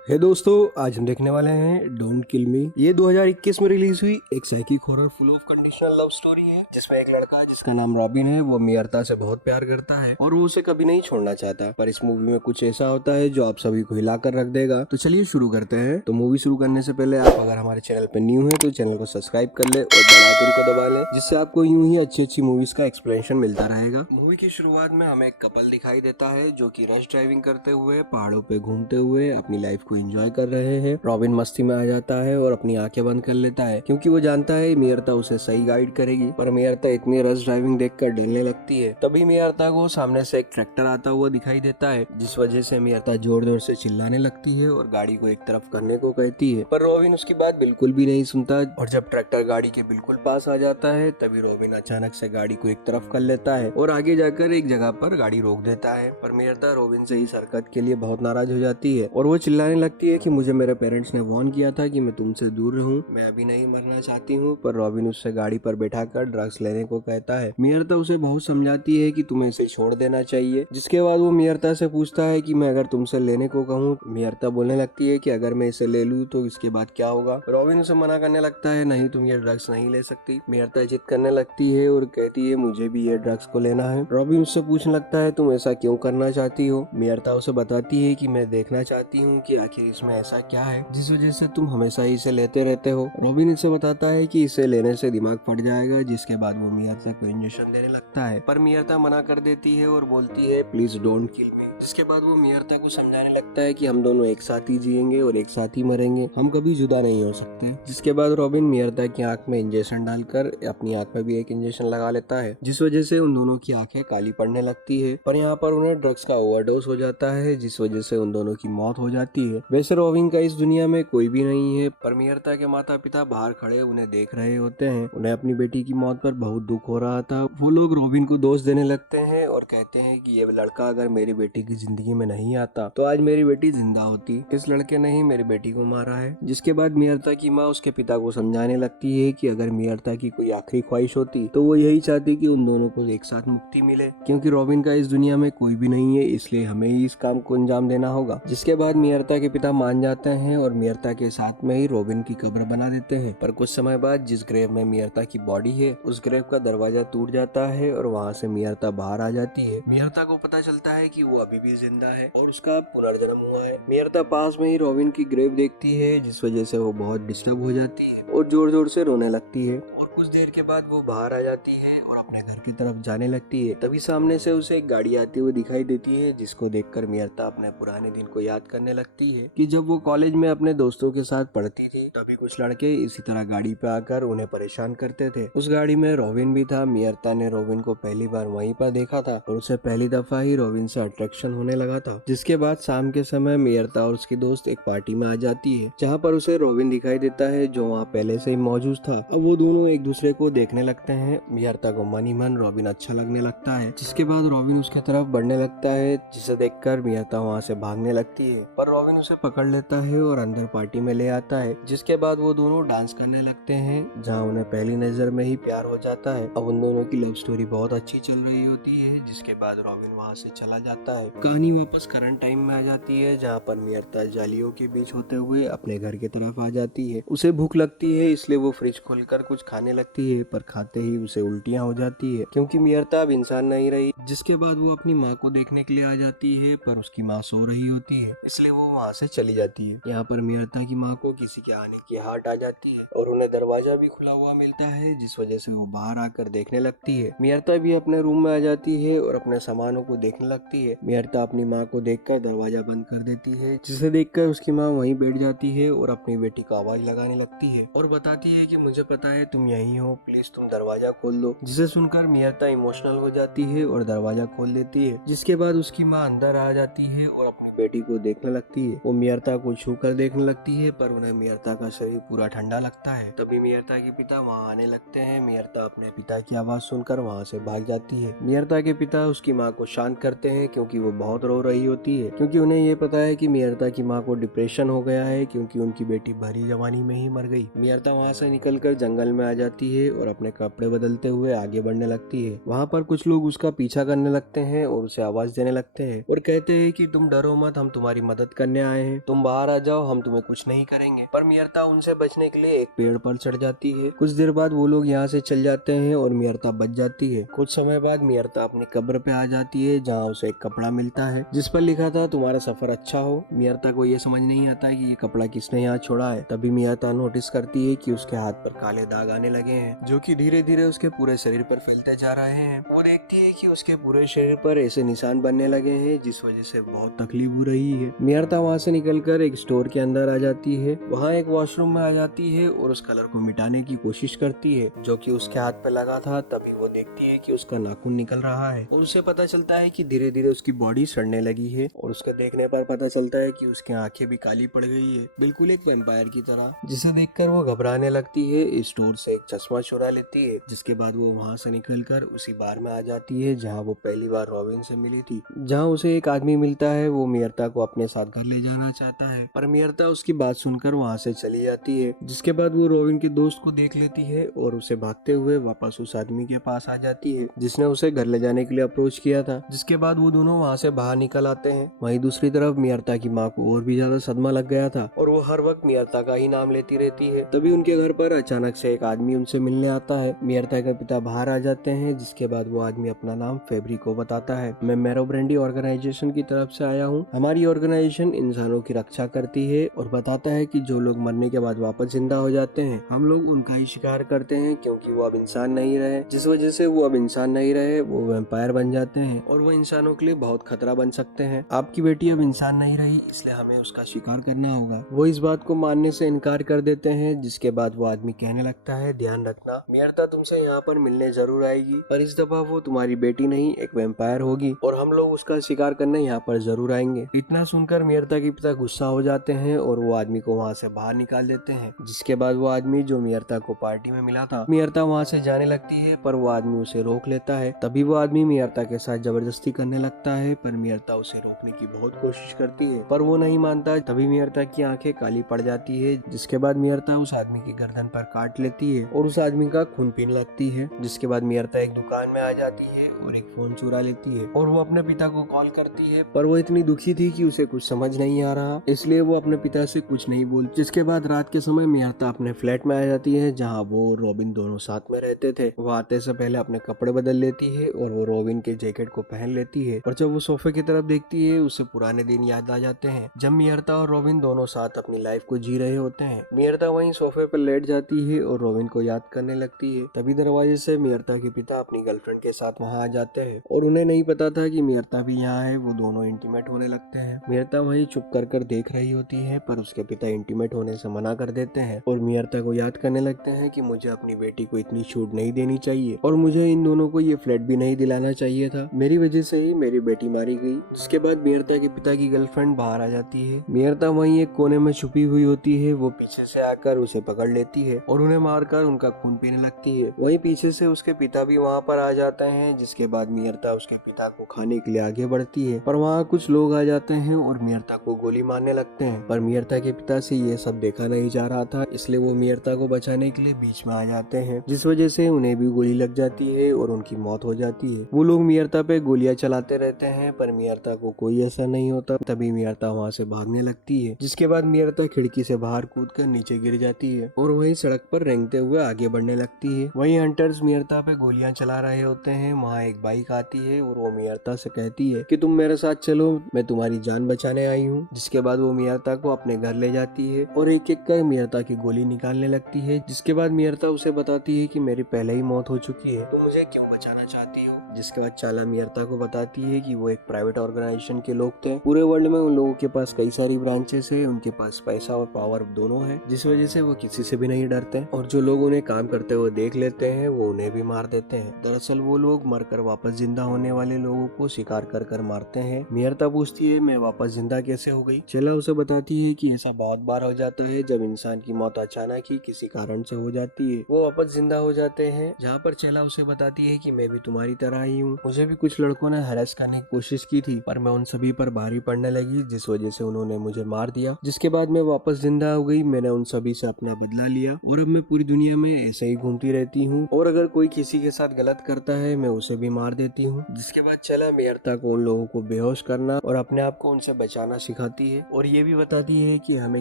हे दोस्तों, आज हम देखने वाले हैं डोंट किल मी। ये 2021 में रिलीज हुई एक psychic horror full of conditional love story है, जिसमें एक लड़का जिसका नाम रॉबिन है वो मियरता से बहुत प्यार करता है और वो उसे कभी नहीं छोड़ना चाहता। पर इस मूवी में कुछ ऐसा होता है जो आप सभी को हिला कर रख देगा। तो चलिए शुरू करते हैं। तो मूवी शुरू करने से पहले आप अगर हमारे चैनल पे न्यू है तो चैनल को सब्सक्राइब कर ले और बेल आइकन को दबा ले, जिससे आपको यूं ही अच्छी अच्छी मूवीज का एक्सप्लेनेशन मिलता रहेगा। मूवी की शुरुआत में हमें एक कपल दिखाई देता है जो कि रश ड्राइविंग करते हुए पहाड़ों पे घूमते हुए अपनी लाइफ को एंजॉय कर रहे हैं। रॉबिन मस्ती में आ जाता है और अपनी आंखें बंद कर लेता है क्योंकि वो जानता है मियरता उसे सही गाइड करेगी। पर मियरता इतनी रश ड्राइविंग देखकर डीलने लगती है। तभी मियरता को सामने से एक ट्रैक्टर आता हुआ दिखाई देता है, जिस वजह से मियरता जोर जोर से चिल्लाने लगती है और गाड़ी को एक तरफ करने को कहती है। पर रॉबिन उसकी बात बिल्कुल भी नहीं सुनता और जब ट्रैक्टर गाड़ी के बिल्कुल पास आ जाता है तभी रॉबिन अचानक से गाड़ी को एक तरफ कर लेता है और आगे जाकर एक जगह पर गाड़ी रोक देता है। पर मियरता रॉबिन से इस हरकत के लिए बहुत नाराज हो जाती है और वो चिल्लाने लगती है कि मुझे मेरे पेरेंट्स ने वार्न किया था कि मैं तुमसे दूर रहूं, मैं अभी नहीं मरना चाहती हूँ। पर रॉबिन उससे गाड़ी पर बैठाकर ड्रग्स लेने को कहता है। मियरता उसे बहुत समझाती है कि तुम्हें इसे छोड़ देना चाहिए, जिसके बाद वो मियरता से पूछता है कि मैं अगर तुमसे लेने को कहूँ। मियरता बोलने लगती है कि अगर मैं इसे ले लूँ तो इसके बाद क्या होगा। रॉबिन उसे मना करने लगता है, नहीं तुम ये ड्रग्स नहीं ले सकती। मियरता जिद करने लगती है और कहती है मुझे भी ये ड्रग्स को लेना है। रॉबिन उससे पूछने लगता है तुम ऐसा क्यों करना चाहती हो। मियरता उसे बताती है कि मैं देखना चाहती हूँ कि आखिर इसमें ऐसा क्या है जिस वजह से तुम हमेशा इसे लेते रहते हो। रॉबिन इसे बताता है कि इसे लेने से दिमाग फट जाएगा, जिसके बाद वो मियरता को इंजेक्शन देने लगता है। पर मियरता मना कर देती है और बोलती है प्लीज डोंट किल मी। जिसके बाद वो मियरता को समझाने लगता है कि हम दोनों एक साथ ही जिएंगे और एक साथ ही मरेंगे, हम कभी जुदा नहीं हो सकते। जिसके बाद रॉबिन मियरता की आंख में इंजेक्शन डालकर अपनी आंख में भी एक इंजेक्शन लगा लेता है, जिस वजह से उन दोनों की आंखें काली पड़ने लगती है। पर यहाँ पर उन्हें ड्रग्स का ओवरडोज हो जाता है, जिस वजह से उन दोनों की मौत हो जाती है। वैसे रॉबिन का इस दुनिया में कोई भी नहीं है, पर मियरता के माता पिता बाहर खड़े उन्हें देख रहे होते हैं। उन्हें अपनी बेटी की मौत पर बहुत दुख हो रहा था। वो लोग रॉबिन को दोष देने लगते हैं और कहते हैं कि ये लड़का अगर मेरी बेटी की जिंदगी में नहीं आता तो आज मेरी बेटी जिंदा होती। इस लड़के ने ही मेरी बेटी को मारा है। जिसके बाद मियरता की माँ उसके पिता को समझाने लगती है कि अगर मियरता की कोई आखिरी ख्वाहिश होती तो वो यही चाहती कि उन दोनों को एक साथ मुक्ति मिले, क्योंकि रॉबिन का इस दुनिया में कोई भी नहीं है, इसलिए हमें ही इस काम को अंजाम देना होगा। जिसके बाद मियरता के पिता मान जाते हैं और मियरता के साथ में ही रॉबिन की कब्र बना देते हैं। पर कुछ समय बाद जिस ग्रेव में मियरता की बॉडी है उस ग्रेव का दरवाजा टूट जाता है और वहाँ से मियरता बाहर आ जाती है। मियरता को पता चलता है कि वो अभी भी जिंदा है और उसका पुनर्जन्म हुआ है। मियरता पास में ही रॉबिन की ग्रेव देखती है, जिस वजह से वो बहुत डिस्टर्ब हो जाती है और जोर जोर से रोने लगती है। और कुछ देर के बाद वो बाहर आ जाती है और अपने घर की तरफ जाने लगती है। तभी सामने से उसे एक गाड़ी आती हुई दिखाई देती है, जिसको देखकर मियरता अपने पुराने दिन को याद करने लगती है कि जब वो कॉलेज में अपने दोस्तों के साथ पढ़ती थी तभी कुछ लड़के इसी तरह गाड़ी पे आकर उन्हें परेशान करते थे। उस गाड़ी में रॉबिन भी था। मियरता ने रॉबिन को पहली बार वहीं पर देखा था और उसे पहली दफा ही रॉबिन से अट्रैक्शन होने लगा था। जिसके बाद शाम के समय मियरता और उसकी दोस्त एक पार्टी में आ जाती है, जहाँ पर उसे रॉबिन दिखाई देता है जो वहाँ पहले से ही मौजूद था। अब वो दोनों एक दूसरे को देखने लगते हैं। मियरता को मन ही मन रॉबिन अच्छा लगने लगता है। जिसके बाद रॉबिन उसके तरफ बढ़ने लगता है, जिसे देखकर मियरता वहाँ से भागने लगती है। पर रॉबिन उसे पकड़ लेता है और अंदर पार्टी में ले आता है। जिसके बाद वो दोनों डांस करने लगते हैं, जहाँ उन्हें पहली नजर में ही प्यार हो जाता है। अब उन दोनों की लव स्टोरी बहुत अच्छी चल रही होती है। जिसके बाद रॉबिन वहाँ से चला जाता है। कहानी वापस करंट टाइम में आ जाती है, जहाँ पर मियरता जालियों के बीच होते हुए अपने घर की तरफ आ जाती है। उसे भूख लगती है, इसलिए वो फ्रिज खोलकर कुछ खाने लगती है, पर खाते ही उसे उल्टियाँ हो जाती है क्योंकि मियरता अब इंसान नहीं रही। जिसके बाद वो अपनी माँ को देखने के लिए आ जाती है, पर उसकी माँ सो रही होती है, इसलिए वो वहाँ से चली जाती है। यहाँ पर मियरता की माँ को किसी के आने की आहट आ जाती है और उन्हें दरवाजा भी खुला हुआ मिलता है, जिस वजह से वो बाहर आकर देखने लगती है। मियरता भी अपने रूम में आ जाती है और अपने सामानों को देखने लगती है। मियरता अपनी माँ को देखकर दरवाजा बंद कर देती है, जिसे देखकर उसकी माँ वहीं बैठ जाती है और अपनी बेटी को आवाज लगाने लगती है और बताती है कि मुझे पता है तुम यहीं हो, प्लीज तुम दरवाजा खोल दो। जिसे सुनकर मियरता इमोशनल हो जाती है और दरवाजा खोल देती है। जिसके बाद उसकी माँ अंदर आ जाती है और अपनी बेटी को देखने लगती है। वो मियरता को छू कर देखने लगती है, पर उन्हें मियरता का शरीर पूरा ठंडा लगता है। तभी मियरता के पिता वहाँ आने लगते हैं। मियरता अपने पिता की आवाज सुनकर वहाँ से भाग जाती है। मियरता के पिता उसकी माँ को शांत करते हैं क्योंकि वो बहुत रो रही होती है, क्योंकि उन्हें ये पता है कि मियरता की माँ को डिप्रेशन हो गया है, क्योंकि उनकी बेटी भरी जवानी में ही मर गई। मियरता वहाँ से निकलकर जंगल में आ जाती है और अपने कपड़े बदलते हुए आगे बढ़ने लगती है। वहाँ पर कुछ लोग उसका पीछा करने लगते हैं और उसे आवाज देने लगते हैं और कहते हैं कि तुम डरो मत, हम तुम्हारी मदद करने आए हैं, तुम बाहर आ जाओ, हम तुम्हें कुछ नहीं करेंगे। पर मियरता उनसे बचने के लिए एक पेड़ पर चढ़ जाती है। कुछ देर बाद वो लोग यहाँ से चल जाते हैं और मियरता बच जाती है। कुछ समय बाद मियरता अपनी कब्र पे आ जाती है, जहाँ उसे एक कपड़ा मिलता है जिस पर लिखा था तुम्हारा सफर अच्छा हो। मियरता को ये समझ नहीं आता कि ये कपड़ा किसने यहाँ छोड़ा है। तभी मियरता नोटिस करती है कि उसके हाथ पर काले दाग आने लगे हैं, जो कि धीरे धीरे उसके पूरे शरीर पर फैलते जा रहे हैं। वो देखती है कि उसके पूरे शरीर पर ऐसे निशान बनने लगे हैं जिस वजह से बहुत तकलीफ हो रही है। मियरता वहाँ से निकलकर एक स्टोर के अंदर आ जाती है, वहाँ एक वॉशरूम में आ जाती है और उस कलर को मिटाने की कोशिश करती है जो कि उसके हाथ पे लगा था। तभी वो देखती है कि उसका नाखून निकल रहा है और उसे पता चलता है कि धीरे धीरे उसकी बॉडी सड़ने लगी है और उसके देखने पर पता चलता है कि उसकी आंखें भी काली पड़ गई है, बिल्कुल एक वैम्पायर की तरह, जिसे देखकर वो घबराने लगती है। स्टोर से एक चश्मा चुरा लेती है, जिसके बाद वो वहाँ से निकलकर उसी बार में आ जाती है जहाँ वो पहली बार रॉबिन से मिली थी। जहाँ उसे एक आदमी मिलता है, वो मियरता को अपने साथ घर ले जाना चाहता है, पर मियरता उसकी बात सुनकर वहाँ से चली जाती है। जिसके बाद वो रॉबिन के दोस्त को देख लेती है और उसे भागते हुए वापस उस आदमी के पास आ जाती है जिसने उसे घर ले जाने के लिए अप्रोच किया था। जिसके बाद वो दोनों वहाँ से बाहर निकल आते हैं। वहीं दूसरी तरफ मियरता की माँ को और भी ज्यादा सदमा लग गया था और वो हर वक्त मियरता का ही नाम लेती रहती है। तभी उनके घर पर अचानक से एक आदमी उनसे मिलने आता है। मियरता के पिता बाहर आ जाते हैं, जिसके बाद वो आदमी अपना नाम फेब्री को बताता है। मैं मैरो ब्रेंडी ऑर्गेनाइजेशन की तरफ से आया हूँ। हमारी ऑर्गेनाइजेशन इंसानों की रक्षा करती है और बताता है कि जो लोग मरने के बाद वापस जिंदा हो जाते हैं, हम लोग उनका ही शिकार करते हैं, क्योंकि वो अब इंसान नहीं रहे। जिस वजह से वो अब इंसान नहीं रहे, वो वैम्पायर बन जाते हैं और वो इंसानों के लिए बहुत खतरा बन सकते हैं। आपकी बेटी अब इंसान नहीं रही, इसलिए हमें उसका शिकार करना होगा। वो इस बात को मानने से इनकार कर देते हैं। जिसके बाद वो आदमी कहने लगता है, ध्यान रखना, मियरता तुमसे यहाँ पर मिलने जरूर आएगी, पर इस दफा वो तुम्हारी बेटी नहीं एक वैम्पायर होगी और हम लोग उसका शिकार करने यहाँ पर जरूर आएंगे। इतना सुनकर मियरता के पिता गुस्सा हो जाते हैं और वो आदमी को वहाँ से बाहर निकाल देते हैं। जिसके बाद वो आदमी जो मियरता को पार्टी में मिला था, मियरता वहाँ से जाने लगती है, पर वो आदमी उसे रोक लेता है। तभी वो आदमी मियरता के साथ जबरदस्ती करने लगता है, पर मियरता उसे रोकने की बहुत कोशिश करती है, पर वो नहीं मानता। तभी मियरता की आंखें काली पड़ जाती है। जिसके बाद मियरता उस आदमी की गर्दन पर काट लेती है और उस आदमी का खून पीने लगती है। जिसके बाद मियरता एक दुकान में आ जाती है और एक फोन चुरा लेती है और वो अपने पिता को कॉल करती है, पर वो इतनी दुखी थी कि उसे कुछ समझ नहीं आ रहा, इसलिए वो अपने पिता से कुछ नहीं बोलती। जिसके बाद रात के समय मियरता अपने फ्लैट में आ जाती है, जहाँ वो और रॉबिन दोनों साथ में रहते थे। वो आते से पहले अपने कपड़े बदल लेती है और वो रॉबिन के जैकेट को पहन लेती है, और जब वो सोफे की तरफ देखती है, उसे पुराने दिन याद आ जाते हैं जब मियरता और रॉबिन दोनों साथ अपनी लाइफ को जी रहे होते हैं। मियरता वहीं सोफे पर लेट जाती है और रॉबिन को याद करने लगती है। तभी दरवाजे से मियरता के पिता अपनी गर्लफ्रेंड के साथ वहाँ आ जाते हैं और उन्हें नहीं पता था कि मियरता भी यहाँ है। वो दोनों इंटीमेट होने लगते हैं। मियरता वहीं चुप कर देख रही होती है, पर उसके पिता इंटीमेट होने से मना कर देते हैं और मियरता को याद करने लगते हैं कि मुझे अपनी बेटी को इतनी छूट नहीं देनी चाहिए और मुझे इन दोनों को ये फ्लैट भी नहीं दिलाना चाहिए था। मेरी वजह से ही मेरी बेटी मारी गई। जिसके बाद मियरता के पिता की गर्लफ्रेंड बाहर आ जाती है। मियरता वहीं एक कोने में छुपी हुई होती है। वो पीछे से आकर उसे पकड़ लेती है और उन्हें मारकर उनका खून पीने लगती है। वहीं पीछे से उसके पिता भी वहाँ पर आ जाते हैं। जिसके बाद मियरता उसके पिता को खाने के लिए आगे बढ़ती है, पर वहाँ कुछ लोग आ जाते हैं और मियरता को गोली मारने लगते हैं। पर मियरता के पिता से ये सब देखा नहीं जा रहा था, इसलिए वो मियरता को बचाने के लिए बीच में आ जाते हैं, जिस वजह से उन्हें भी गोली लग जाती है और उनकी मौत हो जाती है। वो लोग मियरता पे गोलियां चलाते रहते हैं, पर मियरता को कोई असर नहीं होता। तभी मियरता वहाँ से भागने लगती है। जिसके बाद मियरता खिड़की से बाहर कूदकर नीचे गिर जाती है और वहीं सड़क पर रेंगते हुए आगे बढ़ने लगती है। वहीं हंटर्स मियरता पे गोलियां चला रहे होते हैं। वहाँ एक बाइक आती है और वो मियरता से कहती है कि तुम मेरे साथ चलो, मैं तुम्हारी जान बचाने आई हूँ। जिसके बाद वो मियरता को अपने घर ले जाती है और एक एक कर मियरता की गोली निकालने लगती है। जिसके बाद मियरता उसे बताती है कि मेरी पहले ही मौत हो चुकी है, तुम मुझे क्यों बचाना चाहती हो। जिसके बाद चाला मियरता को बताती है कि वो एक प्राइवेट ऑर्गेनाइजेशन के लोग थे। पूरे वर्ल्ड में उन लोगों के पास कई सारी ब्रांचेस है, उनके पास पैसा और पावर दोनों है, जिस वजह से वो किसी से भी नहीं डरते और जो लोग उन्हें काम करते हुए देख लेते हैं वो उन्हें भी मार देते हैं। दरअसल वो लोग मरकर वापस जिंदा होने वाले लोगों को शिकार कर मारते हैं। मियरता पूछती है मैं वापस जिंदा कैसे हो गई। चला उसे बताती है कि ऐसा बहुत बार हो जाता है जब इंसान की मौत अचानक ही किसी कारण से हो जाती है, वो वापस जिंदा हो जाते हैं। जहाँ पर चला उसे बताती है कि मैं भी तुम्हारी तरह आई हूँ। मुझे भी कुछ लड़कों ने हरास करने की कोशिश की थी, पर मैं उन सभी पर भारी पड़ने लगी, जिस वजह से उन्होंने मुझे मार दिया। जिसके बाद मैं वापस जिंदा हो गई। मैंने उन सभी से अपना बदला लिया और अब मैं पूरी दुनिया में ऐसे ही घूमती रहती हूँ, और अगर कोई किसी के साथ गलत करता है मैं उसे भी मार देती हूँ। जिसके बाद चला मेहरता को उन लोगों को बेहोश करना और अपने आप को उनसे बचाना सिखाती है, और ये भी बताती है कि हमें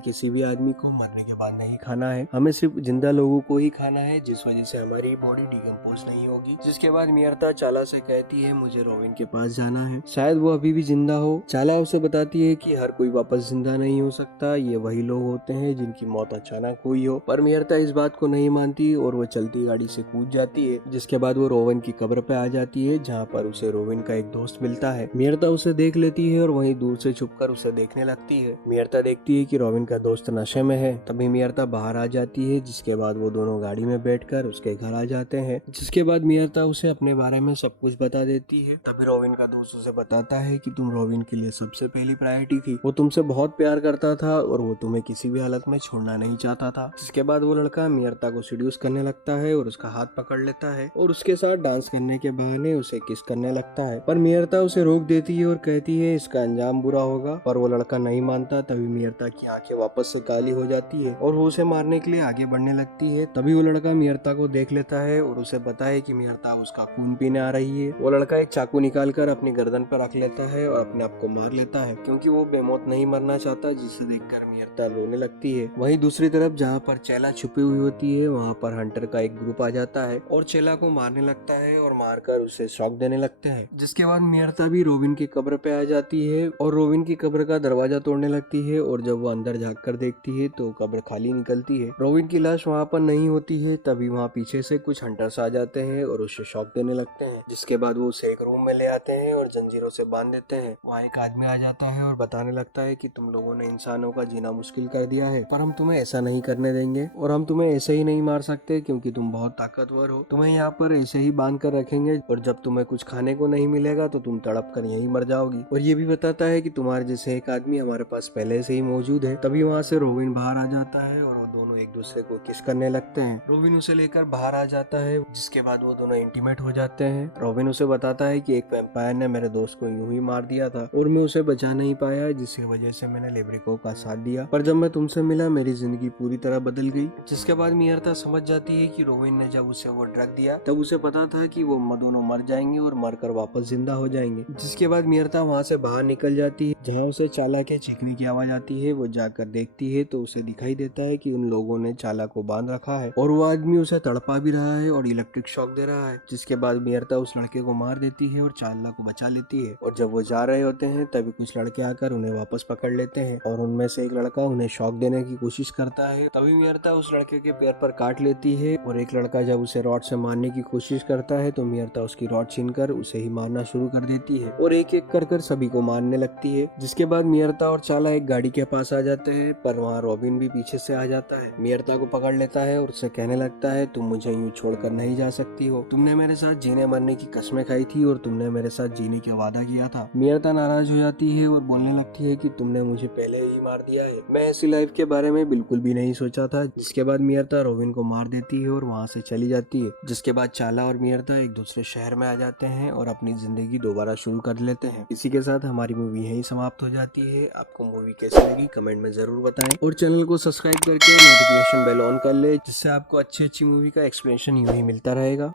किसी भी आदमी को मरने के बाद नहीं खाना है, हमें सिर्फ जिंदा लोगों को ही खाना है, जिस वजह से हमारी बॉडी डिकम्पोज नहीं होगी। जिसके बाद मेहरता चाला से कहती है मुझे रॉबिन के पास जाना है, शायद वो अभी भी जिंदा हो। चाला उसे बताती है कि हर कोई वापस जिंदा नहीं हो सकता, ये वही लोग होते हैं जिनकी मौत अचानक हुई हो। पर मेहरता इस बात को नहीं मानती और वो चलती गाड़ी से कूद जाती है। जिसके बाद वो रोविन की कब्र पे आ जाती है, जहाँ पर उसे रोविन का एक दोस्त मिलता है। मेहरता उसे देख लेती है और वहीं दूर से छुपकर उसे देखने लगती है। मेहरता देखती है कि रोविन का दोस्त नशे में है। तभी मेहरता बाहर आ जाती है, जिसके बाद वो दोनों गाड़ी में बैठकर उसके घर आ जाते हैं। जिसके बाद मेहरता उसे अपने बारे में सब कुछ बता देती है। तभी रोविन का दोस्त उसे बताता है कि तुम रोविन के लिए सबसे पहली प्रायोरिटी थी, वो तुमसे बहुत प्यार करता था और वो तुम्हें किसी भी हालत में छोड़ना नहीं चाहता था। जिसके बाद वो लड़का मेहरता को सीड्यूस करने लगता है और उसका हाथ पकड़ लेता है और उसके साथ डांस करने के बहाने उसे किस करने लगता है। पर मेहरता उसे रोक देती है और कहती है इसका अंजाम बुरा होगा, पर वो लड़का नहीं मानता। तभी मेहरता की आंखें वापस से काली हो जाती है और वो उसे मारने के लिए आगे बढ़ने लगती है। तभी वो लड़का मेहरता को देख लेता है और उसे पता है कि मेहरता उसका खून पीने आ रही है। वो लड़का एक चाकू निकाल कर अपनी गर्दन पर रख लेता है और अपने आप को मार लेता है, क्योंकि वो बेमौत नहीं मरना चाहता। जिसे देखकर मेहरता रोने लगती है। वहीं दूसरी तरफ जहाँ पर चेला छुपी हुई होती है, वहाँ पर हंटर का एक ग्रुप आ जाता है और चेला को मारने लगता है और मारकर उसे शॉक देने लगते हैं। जिसके बाद मेहरता भी रोबिन की कब्र पे आ जाती है और रोबिन की कब्र का दरवाजा तोड़ने लगती है, और जब वो अंदर झाँक कर देखती है तो कब्र खाली निकलती है। रोबिन की लाश वहाँ पर नहीं होती है। तभी वहाँ पीछे से कुछ हंटर्स आ जाते हैं और उसे शॉक देने लगते हैं। जिसके बाद वो उसे एक रूम में ले आते हैं और जंजीरों से बांध देते हैं। वहाँ एक आदमी आ जाता है और बताने लगता है कि तुम लोगों ने इंसानों का जीना मुश्किल कर दिया है, पर हम तुम्हें ऐसा नहीं करने देंगे और हम तुम्हें ऐसे ही नहीं मार सकते, क्योंकि तुम बहुत ताकतवर हो। तुम्हें यहाँ पर ऐसे ही बांध कर रखेंगे और जब तुम्हें कुछ खाने को नहीं मिलेगा तो तुम तड़प कर यहीं मर जाओगी। और ये भी बताता है कि तुम्हारे जैसे एक आदमी हमारे पास पहले से ही मौजूद है। तभी वहाँ से रोबिन बाहर आ जाता है और वो दोनों एक दूसरे को किस करने लगते हैं। रोबिन उसे लेकर बाहर आ जाता है, जिसके बाद वो दोनों इंटीमेट हो जाते हैं। रोबिन उसे बताता है कि एक वैम्पायर ने मेरे दोस्त को यूं ही मार दिया था और मैं उसे बचा नहीं पाया, जिसकी वजह से मैंने लेब्रिको का साथ दिया, पर जब मैं तुमसे मिला मेरी जिंदगी पूरी तरह बदल गई। जिसके बाद मेहरता समझ जाती है कि रोबिन ने जब उसे वो ड्रग दिया तब उसे पता था कि वो दोनों मर जाएंगे और मरकर वापस जिंदा हो जाएंगे। जिसके बाद मेहरता वहाँ से बाहर निकल जाती है, जहाँ उसे चाला के चीखने की आवाज आती है। वो जाकर देखती है तो उसे दिखाई देता है कि उन लोगों ने चाला को बांध रखा है और वो आदमी उसे तड़पा भी रहा है और इलेक्ट्रिक शॉक दे रहा है। जिसके बाद मेहरता उस लड़के को मार देती है और चाला को बचा लेती है। और जब वो जा रहे होते हैं तभी कुछ लड़के आकर उन्हें वापस पकड़ लेते हैं और उनमें से एक लड़का उन्हें शॉक देने की कोशिश करता है। तभी मेहरता उस लड़के के पैर पर काट लेती है और एक लड़का जब उसे रॉड से मारने की कोशिश करता है तो मेहरता उसकी रॉड छीनकर उसे ही मारना शुरू कर देती है और एक एक कर सभी को मारने लगती है। जिसके बाद मेहरता और चाला एक गाड़ी के पास आ जाते हैं, पर वहाँ रॉबिन भी पीछे से आ जाता है। मेहरता को पकड़ लेता है और उसे कहने लगता है तुम मुझे यूं छोड़कर नहीं जा सकती हो, तुमने मेरे साथ जीने मरने की कस्में खाई थी और तुमने मेरे साथ जीने का वादा किया था। मेहरता नाराज हो जाती है और बोलने लगती है कि तुमने मुझे पहले ही मार दिया है, मैं ऐसी लाइफ के बारे में बिल्कुल भी नहीं सोचा था। जिसके बाद मेहरता रोबिन को मार देती है और वहाँ से चली जाती है। जिसके बाद चाला और मेहरता एक दूसरे शहर में आ जाते हैं और अपनी जिंदगी दोबारा शुरू कर लेते हैं। इसी के साथ हमारी मूवी यहीं समाप्त हो जाती है। आपको मूवी कैसी लगी कमेंट में जरूर बताएं और चैनल को सब्सक्राइब करके नोटिफिकेशन बेल ऑन कर ले, जिससे आपको अच्छी मूवी का एक्सप्लेनेशन यूं ही मिलता रहेगा।